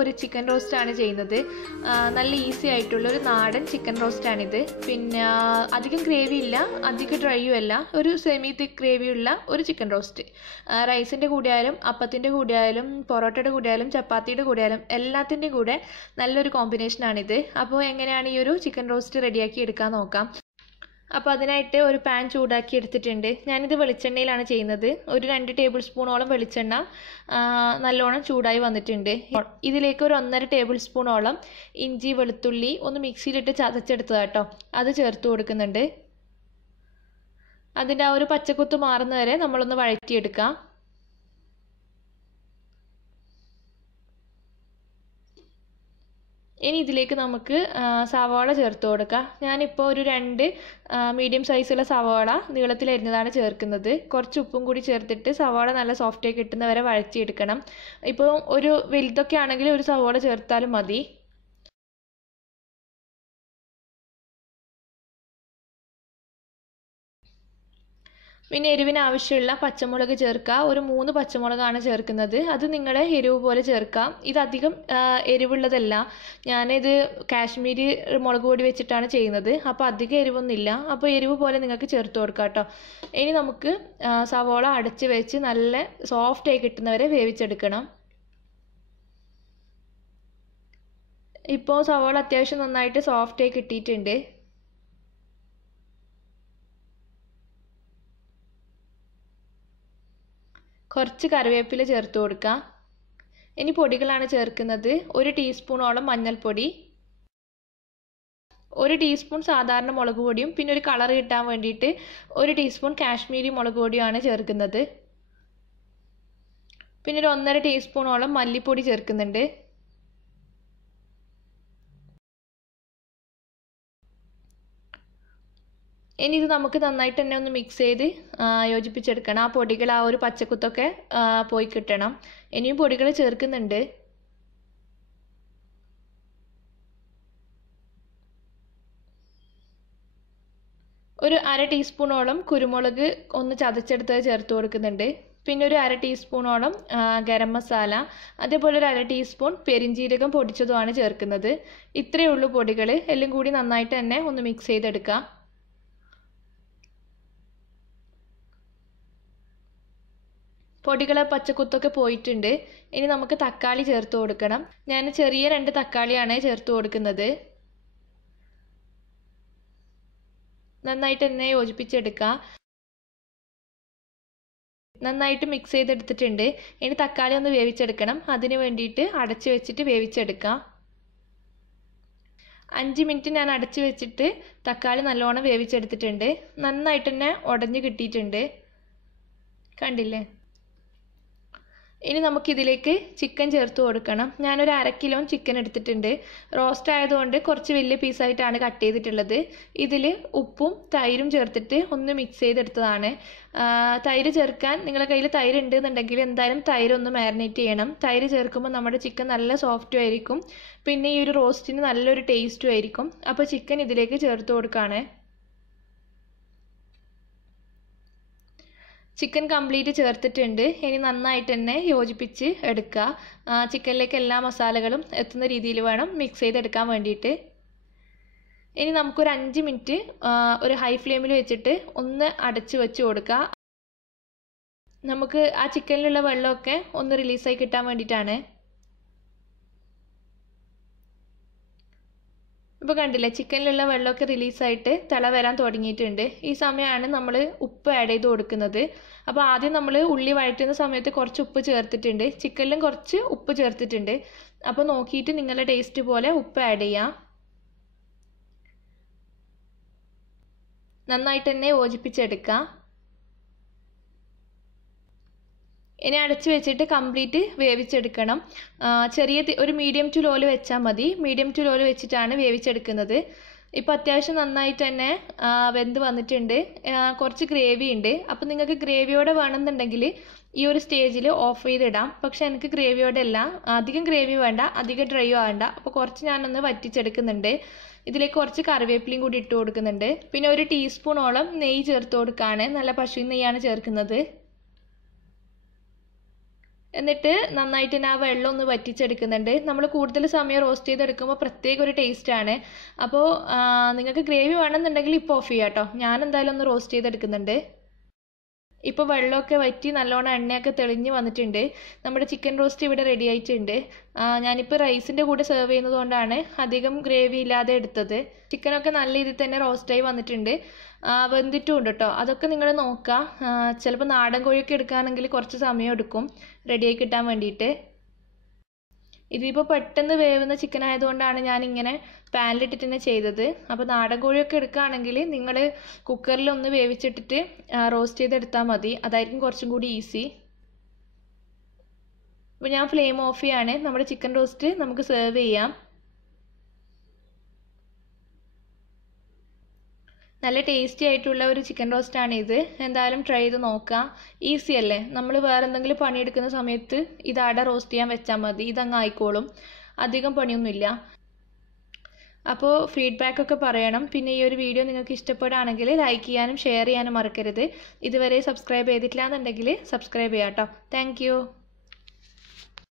ഒരു ചിക്കൻ റോസ്റ്റാണ് ചെയ്യുന്നത്. നല്ല ഈസി ആയിട്ടുള്ള ഒരു നാടൻ ചിക്കൻ റോസ്റ്റാണിത്. പിന്നെ അധികം ഗ്രേവി ഇല്ല, അധികം ഡ്രൈയും അല്ല, ഒരു സെമി തിക്ക് ഗ്രേവിയുള്ള ഒരു ചിക്കൻ റോസ്റ്റ്. റൈസിൻ്റെ കൂടെ ആയാലും അപ്പത്തിൻ്റെ കൂടെ ആയാലും പൊറോട്ടയുടെ കൂടെ ആയാലും ചപ്പാത്തിയുടെ കൂടെ ആയാലും എല്ലാത്തിൻ്റെയും കൂടെ നല്ലൊരു കോമ്പിനേഷനാണിത്. അപ്പോൾ എങ്ങനെയാണ് ഈ ഒരു ചിക്കൻ റോസ്റ്റ് റെഡിയാക്കി എടുക്കാൻ നോക്കാം. അപ്പോൾ അതിനായിട്ട് ഒരു പാൻ ചൂടാക്കി എടുത്തിട്ടുണ്ട്. ഞാനിത് വെളിച്ചെണ്ണയിലാണ് ചെയ്യുന്നത്. ഒരു 2 ടേബിൾ സ്പൂണോളം വെളിച്ചെണ്ണ നല്ലോണം ചൂടായി വന്നിട്ടുണ്ട്. ഇതിലേക്ക് ഒരു 1.5 ടേബിൾ സ്പൂണോളം ഇഞ്ചി വെളുത്തുള്ളി ഒന്ന് മിക്സിയിലിട്ട് ചതച്ചെടുത്തത് കേട്ടോ, അത് ചേർത്ത് കൊടുക്കുന്നുണ്ട്. അതിൻ്റെ ആ ഒരു പച്ചക്കുത്ത് മാറുന്നവരെ നമ്മളൊന്ന് വഴറ്റിയെടുക്കാം. ഇനി ഇതിലേക്ക് നമുക്ക് സവാള ചേർത്ത് കൊടുക്കാം. ഞാനിപ്പോൾ ഒരു 2 മീഡിയം സൈസുള്ള സവാള നീളത്തിലരിഞ്ഞതാണ് ചേർക്കുന്നത്. കുറച്ച് ഉപ്പും കൂടി ചേർത്തിട്ട് സവാള നല്ല സോഫ്റ്റായി കിട്ടുന്നവരെ വഴറ്റിയെടുക്കണം. ഇപ്പോൾ ഒരു വലുതൊക്കെ ആണെങ്കിൽ ഒരു സവാള ചേർത്താലും മതി. പിന്നെ എരിവിന് ആവശ്യമുള്ള പച്ചമുളക് ചേർക്കുക. ഒരു 3 പച്ചമുളകാണ് ചേർക്കുന്നത്. അത് നിങ്ങളുടെ എരിവ് പോലെ ചേർക്കാം. ഇതധികം എരിവുള്ളതല്ല, ഞാനിത് കാശ്മീരി മുളക് പൊടി വെച്ചിട്ടാണ് ചെയ്യുന്നത്. അപ്പോൾ അധികം എരിവൊന്നുമില്ല. അപ്പോൾ എരിവ് പോലെ നിങ്ങൾക്ക് ചേർത്ത് കൊടുക്കാം കേട്ടോ. ഇനി നമുക്ക് സവോള അടച്ച് വെച്ച് നല്ല സോഫ്റ്റായി കിട്ടുന്നവരെ വേവിച്ചെടുക്കണം. ഇപ്പോൾ സവോള അത്യാവശ്യം നന്നായിട്ട് സോഫ്റ്റായി കിട്ടിയിട്ടുണ്ട്. കുറച്ച് കറിവേപ്പില ചേർത്ത് കൊടുക്കാം. ഇനി പൊടികളാണ് ചേർക്കുന്നത്. 1 ടീസ്പൂണോളം മഞ്ഞൾപ്പൊടി, 1 ടീസ്പൂൺ സാധാരണ മുളക് പൊടിയും പിന്നെ ഒരു കളർ കിട്ടാൻ വേണ്ടിയിട്ട് 1 ടീസ്പൂൺ കാശ്മീരി മുളക് പൊടിയുമാണ് ചേർക്കുന്നത്. പിന്നെ ഒരു 1.5 ടീസ്പൂണോളം മല്ലിപ്പൊടി ചേർക്കുന്നുണ്ട്. ഇനി ഇത് നമുക്ക് നന്നായിട്ട് തന്നെ ഒന്ന് മിക്സ് ചെയ്ത് യോജിപ്പിച്ചെടുക്കണം. ആ പൊടികൾ ആ ഒരു പച്ചക്കുത്തൊക്കെ പോയി കിട്ടണം. ഇനിയും പൊടികൾ ചേർക്കുന്നുണ്ട്. ഒരു 1/2 ടീസ്പൂണോളം കുരുമുളക് ഒന്ന് ചതച്ചെടുത്ത് ചേർത്ത് കൊടുക്കുന്നുണ്ട്. പിന്നെ ഒരു 1/2 ടീസ്പൂണോളം ഗരം മസാല, അതേപോലെ ഒരു 1/2 ടീസ്പൂൺ പെരിഞ്ജീരകം പൊടിച്ചതുമാണ് ചേർക്കുന്നത്. ഇത്രയേ ഉള്ളൂ പൊടികൾ. എല്ലാം കൂടി നന്നായിട്ട് തന്നെ ഒന്ന് മിക്സ് ചെയ്തെടുക്കാം. പൊടികളെ പച്ചക്കുത്തൊക്കെ പോയിട്ടുണ്ട്. ഇനി നമുക്ക് തക്കാളി ചേർത്ത് കൊടുക്കണം. ഞാൻ ചെറിയ 2 തക്കാളിയാണ് ചേർത്ത് കൊടുക്കുന്നത്. നന്നായിട്ട് തന്നെ യോജിപ്പിച്ചെടുക്കുക. നന്നായിട്ട് മിക്സ് ചെയ്തെടുത്തിട്ടുണ്ട്. ഇനി തക്കാളി ഒന്ന് വേവിച്ചെടുക്കണം. അതിന് വേണ്ടിയിട്ട് അടച്ചു വെച്ചിട്ട് വേവിച്ചെടുക്കാം. 5 മിനിറ്റ് ഞാൻ അടച്ചു വെച്ചിട്ട് തക്കാളി നല്ലോണം വേവിച്ചെടുത്തിട്ടുണ്ട്. നന്നായിട്ട് തന്നെ ഉടഞ്ഞു കിട്ടിയിട്ടുണ്ട്, കണ്ടില്ലേ. ഇനി നമുക്കിതിലേക്ക് ചിക്കൻ ചേർത്ത് കൊടുക്കണം. ഞാനൊരു 1/2 കിലോ ചിക്കൻ എടുത്തിട്ടുണ്ട്. റോസ്റ്റ് ആയതുകൊണ്ട് കുറച്ച് വലിയ പീസായിട്ടാണ് കട്ട് ചെയ്തിട്ടുള്ളത്. ഇതിൽ ഉപ്പും തൈരും ചേർത്തിട്ട് ഒന്ന് മിക്സ് ചെയ്തെടുത്തതാണ്. തൈര് ചേർക്കാൻ നിങ്ങളുടെ കയ്യിൽ തൈര് ഉണ്ടെന്നുണ്ടെങ്കിൽ എന്തായാലും തൈര് ഒന്ന് മാരിനേറ്റ് ചെയ്യണം. തൈര് ചേർക്കുമ്പോൾ നമ്മുടെ ചിക്കൻ നല്ല സോഫ്റ്റും ആയിരിക്കും. പിന്നെ ഈ ഒരു റോസ്റ്റിന് നല്ലൊരു ടേസ്റ്റും ആയിരിക്കും. അപ്പോൾ ചിക്കൻ ഇതിലേക്ക് ചേർത്ത് കൊടുക്കുകയാണ്. ചിക്കൻ കംപ്ലീറ്റ് ചേർത്തിട്ടുണ്ട്. ഇനി നന്നായിട്ട് തന്നെ യോജിപ്പിച്ച് എടുക്കുക. ചിക്കനിലേക്ക് എല്ലാ മസാലകളും എത്തുന്ന രീതിയിൽ വേണം മിക്സ് ചെയ്തെടുക്കാൻ വേണ്ടിയിട്ട്. ഇനി നമുക്കൊരു 5 മിനിറ്റ് ഒരു ഹൈ ഫ്ലെയിമിൽ വെച്ചിട്ട് ഒന്ന് അടച്ച് വെച്ച് കൊടുക്കുക. നമുക്ക് ആ ചിക്കനിലുള്ള വെള്ളമൊക്കെ ഒന്ന് റിലീസായി കിട്ടാൻ വേണ്ടിയിട്ടാണ്. ഇപ്പോൾ കണ്ടില്ലേ, ചിക്കനിലുള്ള വെള്ളമൊക്കെ റിലീസായിട്ട് തിള വരാൻ തുടങ്ങിയിട്ടുണ്ട്. ഈ സമയമാണ് നമ്മൾ ഉപ്പ് ആഡ് ചെയ്ത് കൊടുക്കുന്നത്. അപ്പോൾ ആദ്യം നമ്മൾ ഉള്ളി വഴറ്റുന്ന സമയത്ത് കുറച്ച് ഉപ്പ് ചേർത്തിട്ടുണ്ട്. ചിക്കനിലും കുറച്ച് ഉപ്പ് ചേർത്തിട്ടുണ്ട്. അപ്പോൾ നോക്കിയിട്ട് നിങ്ങളുടെ ടേസ്റ്റ് പോലെ ഉപ്പ് ആഡ് ചെയ്യാം. നന്നായിട്ട് തന്നെ യോജിപ്പിച്ചെടുക്കാം. ഇനി അടച്ച് വെച്ചിട്ട് കംപ്ലീറ്റ് വേവിച്ചെടുക്കണം. ചെറിയ ഒരു മീഡിയം ടു ലോയിൽ വെച്ചാൽ മതി. മീഡിയം ടു ലോയിൽ വെച്ചിട്ടാണ് വേവിച്ചെടുക്കുന്നത്. ഇപ്പോൾ അത്യാവശ്യം നന്നായിട്ട് തന്നെ വെന്ത് വന്നിട്ടുണ്ട്. കുറച്ച് ഗ്രേവി ഉണ്ട്. അപ്പോൾ നിങ്ങൾക്ക് ഗ്രേവിയോടെ വേണമെന്നുണ്ടെങ്കിൽ ഈ ഒരു സ്റ്റേജിൽ ഓഫ് ചെയ്തിടാം. പക്ഷെ എനിക്ക് ഗ്രേവിയോടെ അല്ല, അധികം ഗ്രേവി വേണ്ട, അധികം ഡ്രൈ ആവേണ്ട. അപ്പോൾ കുറച്ച് ഞാനൊന്ന് വറ്റിച്ചെടുക്കുന്നുണ്ട്. ഇതിലേക്ക് കുറച്ച് കറിവേപ്പിലയും കൂടി ഇട്ട് കൊടുക്കുന്നുണ്ട്. പിന്നെ 1 ടീസ്പൂണോളം നെയ്യ് ചേർത്ത് കൊടുക്കുകയാണ്. നല്ല പശു നെയ്യാണ് ചേർക്കുന്നത്. എന്നിട്ട് നന്നായിട്ട് തന്നെ ആ വെള്ളം ഒന്ന് വറ്റിച്ചെടുക്കുന്നുണ്ട്. നമ്മൾ കൂടുതൽ സമയം റോസ്റ്റ് ചെയ്തെടുക്കുമ്പോൾ പ്രത്യേക ഒരു ടേസ്റ്റാണ്. അപ്പോൾ നിങ്ങൾക്ക് ഗ്രേവി വേണമെന്നുണ്ടെങ്കിൽ ഇപ്പോൾ ഓഫ് ചെയ്യാം കേട്ടോ. ഞാൻ എന്തായാലും ഒന്ന് റോസ്റ്റ് ചെയ്തെടുക്കുന്നുണ്ട്. ഇപ്പോൾ വെള്ളമൊക്കെ വറ്റി നല്ലോണം എണ്ണയൊക്കെ തെളിഞ്ഞ് വന്നിട്ടുണ്ട്. നമ്മുടെ ചിക്കൻ റോസ്റ്റ് ഇവിടെ റെഡി ആയിട്ടുണ്ട്. ഞാനിപ്പോൾ റൈസിൻ്റെ കൂടെ സെർവ് ചെയ്യുന്നത് കൊണ്ടാണ് അധികം ഗ്രേവി ഇല്ലാതെ എടുത്തത്. ചിക്കനൊക്കെ നല്ല രീതിയിൽ തന്നെ റോസ്റ്റായി വന്നിട്ടുണ്ട്. വെന്തിട്ടും ഉണ്ട് കേട്ടോ. അതൊക്കെ നിങ്ങൾ നോക്കുക. ചിലപ്പോൾ നാടൻ കോഴിയൊക്കെ എടുക്കുകയാണെങ്കിൽ കുറച്ച് സമയം എടുക്കും റെഡിയായി കിട്ടാൻ വേണ്ടിയിട്ട്. ഇതിപ്പോൾ പെട്ടെന്ന് വേവുന്ന ചിക്കൻ ആയതുകൊണ്ടാണ് ഞാനിങ്ങനെ പാനിലിട്ടിട്ട് തന്നെ ചെയ്തത്. അപ്പോൾ നാടൻ കോഴിയൊക്കെ എടുക്കുകയാണെങ്കിൽ നിങ്ങൾ കുക്കറിൽ ഒന്ന് വേവിച്ചിട്ടിട്ട് റോസ്റ്റ് ചെയ്തെടുത്താൽ മതി. അതായിരിക്കും കുറച്ചും കൂടി ഈസി. അപ്പോൾ ഞാൻ ഫ്ലെയിം ഓഫ് ചെയ്യാണ്. നമ്മുടെ ചിക്കൻ റോസ്റ്റ് നമുക്ക് സെർവ് ചെയ്യാം. നല്ല ടേസ്റ്റി ആയിട്ടുള്ള ഒരു ചിക്കൻ റോസ്റ്റാണ് ഇത്. എന്തായാലും ട്രൈ ചെയ്ത് നോക്കുക. ഈസി അല്ലേ? നമ്മൾ വേറെ എന്തെങ്കിലും പണിയെടുക്കുന്ന സമയത്ത് ഇതാടെ റോസ്റ്റ് ചെയ്യാൻ വെച്ചാൽ മതി. ഇതങ്ങ് ആയിക്കോളും. അധികം പണിയൊന്നുമില്ല. അപ്പോൾ ഫീഡ്ബാക്കൊക്കെ പറയണം. പിന്നെ ഈ ഒരു വീഡിയോ നിങ്ങൾക്ക് ഇഷ്ടപ്പെടുകയാണെങ്കിൽ ലൈക്ക് ചെയ്യാനും ഷെയർ ചെയ്യാനും മറക്കരുത്. ഇതുവരെ സബ്സ്ക്രൈബ് ചെയ്തിട്ടില്ല എന്നുണ്ടെങ്കിൽ സബ്സ്ക്രൈബ് ചെയ്യാം കേട്ടോ. താങ്ക്